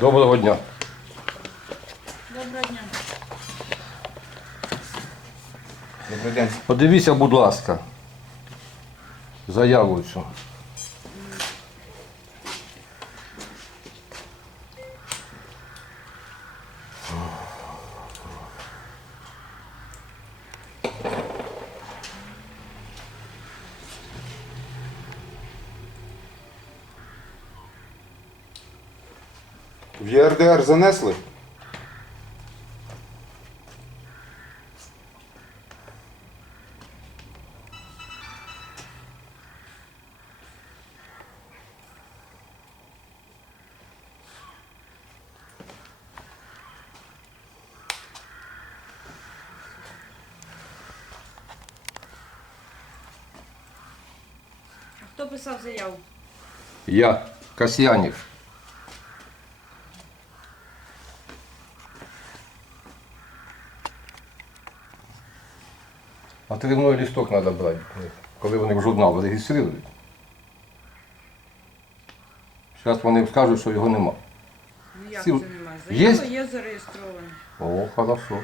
Доброго дня. Доброго дня. Добрий день. Подивіться, будь ласка, заяву цю. В ЄРДР занесли? Хто писав заяву? Я, Касьянів. А тривной листок треба брати, коли вони в журнал реєструють. Зараз вони скажуть, що його нема. Ну як це немає? Є? Заява є зареєстрована. О, хорошо.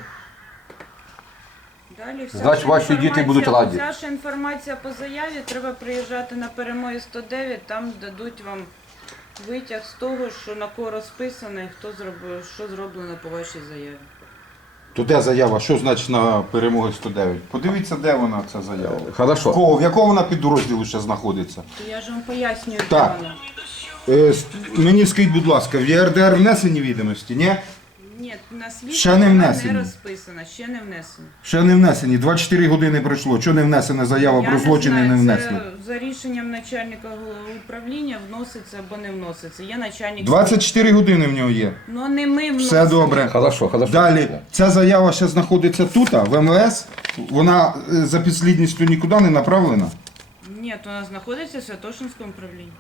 Далі вся Значить, ж ваші діти інформація- будуть раді. Вся ж інформація по заяві треба приїжджати на перемоги 109, там дадуть вам витяг з того, що на кого розписано і хто зробив, що зроблено по вашій заяві. То де заява? Що значить на перемоги 109? Подивіться, де вона ця заява. Хорошо. Кого, в якого вона підрозділу ще знаходиться? Я ж вам пояснюю, Так. вона. Е, с- мені скажіть, будь ласка, в ЄРДР внесені відомості, ні? Ні, на світ Ще не вона внесені. не розписана, ще не внесено. Ще не внесені. 24 години пройшло. Чого не внесена заява Я про злочини знаю, не? Це за рішенням начальника управління вноситься або не вноситься. Є начальник. 24 години в нього є. Ну не ми вносимо. Все добре. Хорошо, хорошо. Далі, ця заява ще знаходиться тут, а, в МВС. Вона е, за підслідністю нікуди не направлена. Ні, то вона знаходиться в Святошинському управлінні.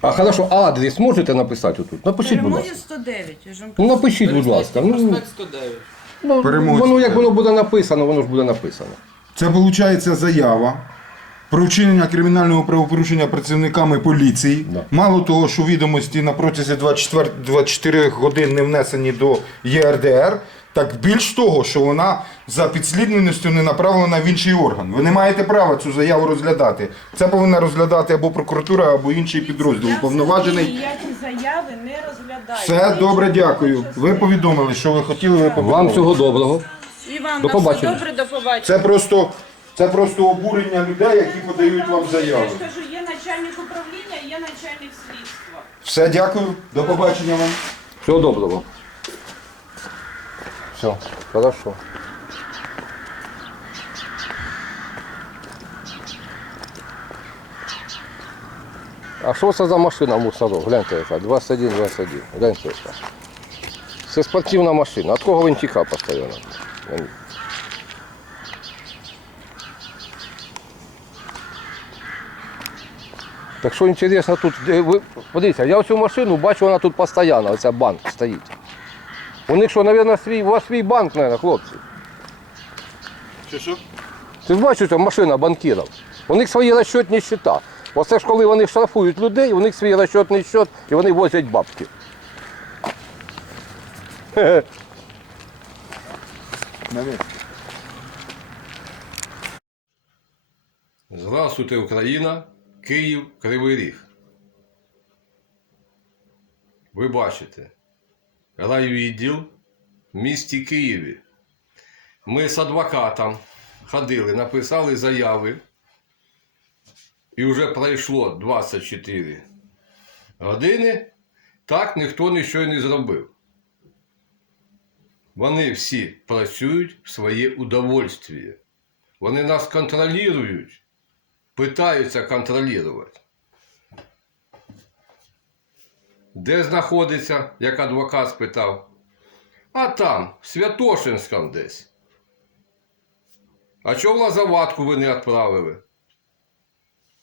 А хорошо, адрес можете написати тут? Напишіть, будь Перемоги ласка. 109. Я ж вам Ну напишіть, будь ласка. Ну, ну, Перемоги воно як воно буде написано, воно ж буде написано. Це виходить заява про вчинення кримінального правопорушення працівниками поліції. Да. Мало того, що відомості на протязі 24, 24 годин не внесені до ЄРДР, так більш того, що вона за підслідненістю не направлена в інший орган. Ви не маєте права цю заяву розглядати. Це повинна розглядати або прокуратура, або інший підрозділ. Уповноважений. взагалі ніякі заяви не розглядаю. Все добре, дякую. Ви повідомили, що ви хотіли, ви повідомили. Вам всього доброго. І вам До на все побачення. добре, до побачення. Це просто, це просто обурення людей, які подають вам Я заяви. ж кажу, є начальник управління, є начальник слідства. Все, дякую. До побачення вам. Всього доброго. Все, хорошо. А що це за машина мусорок? Гляньте яка, 21, 21. Гляньте яка. Це спортивна машина. От кого він тікав постійно? Так що інтересно тут, ви, подивіться, я цю машину бачу, вона тут постійно, оця банк стоїть. У них що, мабуть, свій, у вас свій банк, мабуть, хлопці. Що що? Ти ж бачиш, там машина банкірів. У них свої розчетні щита. Оце ж коли вони штрафують людей, у них свій розчетний счет і вони возять бабки. Здравствуйте, Україна, Київ, Кривий Ріг. Ви бачите, райвідділ в місті Києві. Ми з адвокатом ходили, написали заяви. І вже пройшло 24 години. Так ніхто нічого не зробив. Вони всі працюють в своє удовольствие. Вони нас контролюють, питаються контролювати. Де знаходиться, як адвокат спитав? А там, в Святошинському десь. А чого в Лазаватку ви не відправили?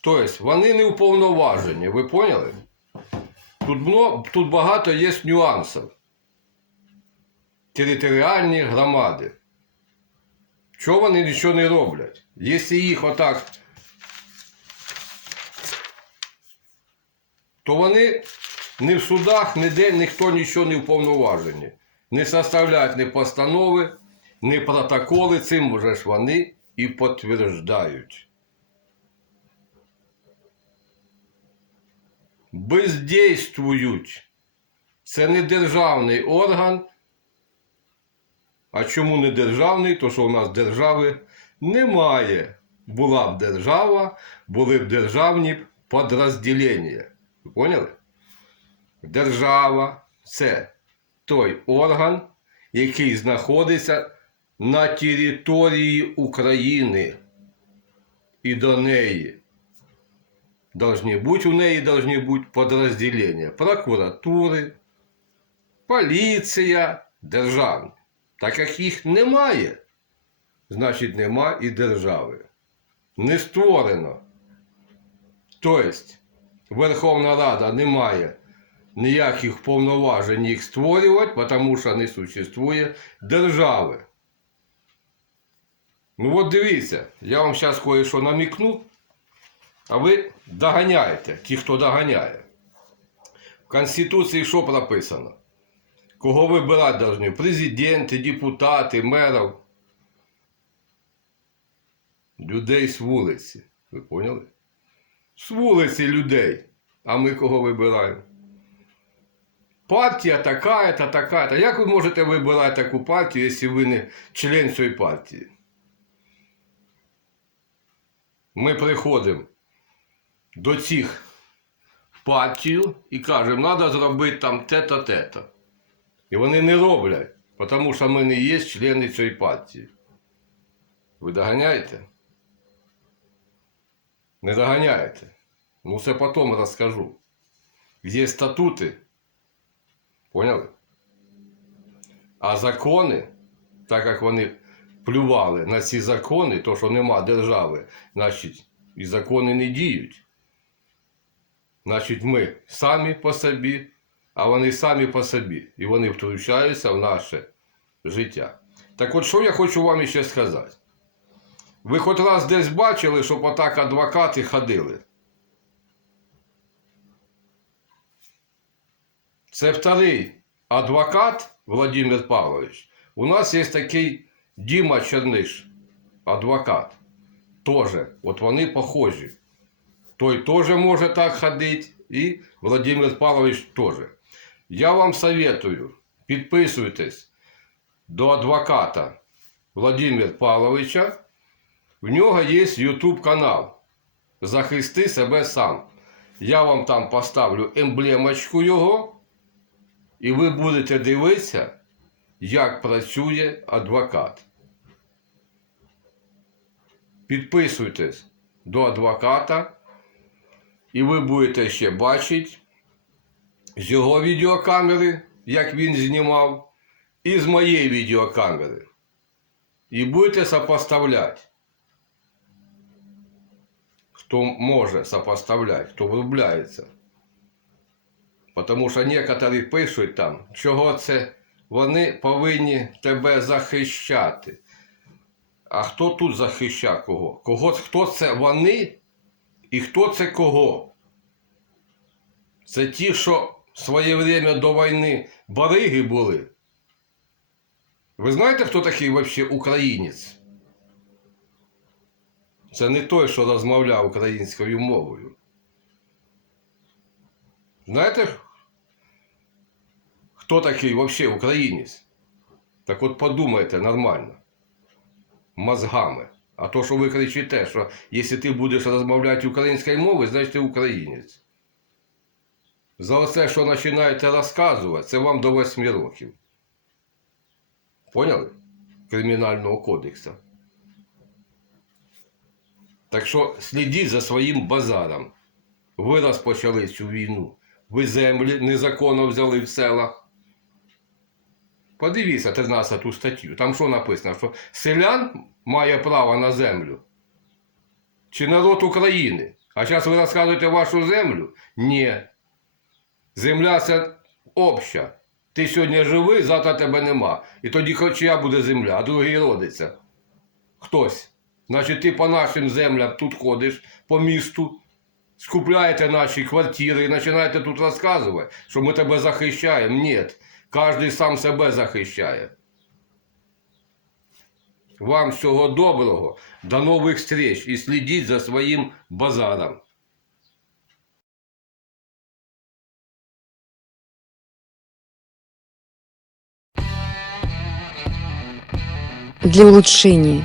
Тобто, вони не уповноважені, ви поняли? Тут, тут багато є нюансів. Територіальні громади. Чого вони нічого не роблять? Якщо їх отак, то вони ні в судах, ніде ніхто нічого не вповноважені. Не составляють ні постанови, ні протоколи, цим вже ж вони і підтверджують. Бездействують. Це не державний орган. А чому не державний? То що у нас держави немає. Була б держава, були б державні підрозділення. Поняли? Держава це той орган, який знаходиться на території України. І до неї должны бути, у неї должны бути підрозділення прокуратури, поліція, державні. Так як їх немає, значить нема і держави. Не створено. Тобто Верховна Рада не має ніяких повноважень їх створювати, тому що не существує держави. Ну от дивіться, я вам зараз кое-що намікну, а ви доганяєте, ті, хто доганяє. В Конституції що прописано? Кого вибирати повинні? Президенти, депутати, мерів. Людей з вулиці. Ви поняли? З вулиці людей. А ми кого вибираємо? Партія така-то, така-то. Як ви можете вибирати таку партію, якщо ви не член цієї партії? Ми приходимо до цих партій і кажемо, треба зробити там те-то, те-то. І вони не роблять, тому що ми не є члени цієї партії. Ви доганяєте? Не доганяєте. Ну, це потім розкажу. Є статути. Поняли? А закони, так як вони плювали на ці закони, то що нема держави, значить, і закони не діють. Значить, ми самі по собі, а вони самі по собі. І вони втручаються в наше життя. Так от що я хочу вам ще сказати? Ви хоч раз десь бачили, щоб отак адвокати ходили? Це вторий адвокат Владимир Павлович. У нас є такий Діма Черниш, адвокат. Тоже. От вони похожі. Той теж може так ходити, і Владимир Павлович теж. Я вам советую, підписуйтесь до адвоката Владимира Павловича. В нього є YouTube канал. Захисти себе сам. Я вам там поставлю емблемочку його, і ви будете дивитися, як працює адвокат. Підписуйтесь до адвоката, і ви будете ще бачити з його відеокамери, як він знімав, і з моєї відеокамери. І будете сопоставляти. Хто може сопоставляти, хто врубляється. Тому що некоторі пишуть там, чого це вони повинні тебе захищати. А хто тут захищає кого? кого? Хто це вони і хто це кого? Це ті, що в своє время до війни бариги були. Ви знаєте, хто такий взагалі українець? Це не той, що розмовляв українською мовою. Знаєте, хто такий взагалі українець? Так от подумайте нормально. Мозгами. А то, що ви кричите, що якщо ти будеш розмовляти українською мовою, значить ти українець. За оце, що починаєте розказувати, це вам до 8 років. Поняли? Кримінального кодексу. Так що слідіть за своїм базаром. Ви розпочали цю війну. Ви землі незаконно взяли в селах. Подивіться 13 статтю. Там що написано? Що селян має право на землю? Чи народ України? А зараз ви розказуєте вашу землю? Ні. Земля це обща. Ти сьогодні живий, завтра тебе нема. І тоді хоч я буде земля, а другий родиться. Хтось. Значить, ти по нашим землям тут ходиш, по місту, скупляєте наші квартири і починаєте тут розказувати, що ми тебе захищаємо. Ні, кожен сам себе захищає. Вам всього доброго, до нових встреч і слідіть за своїм базаром. для улучшения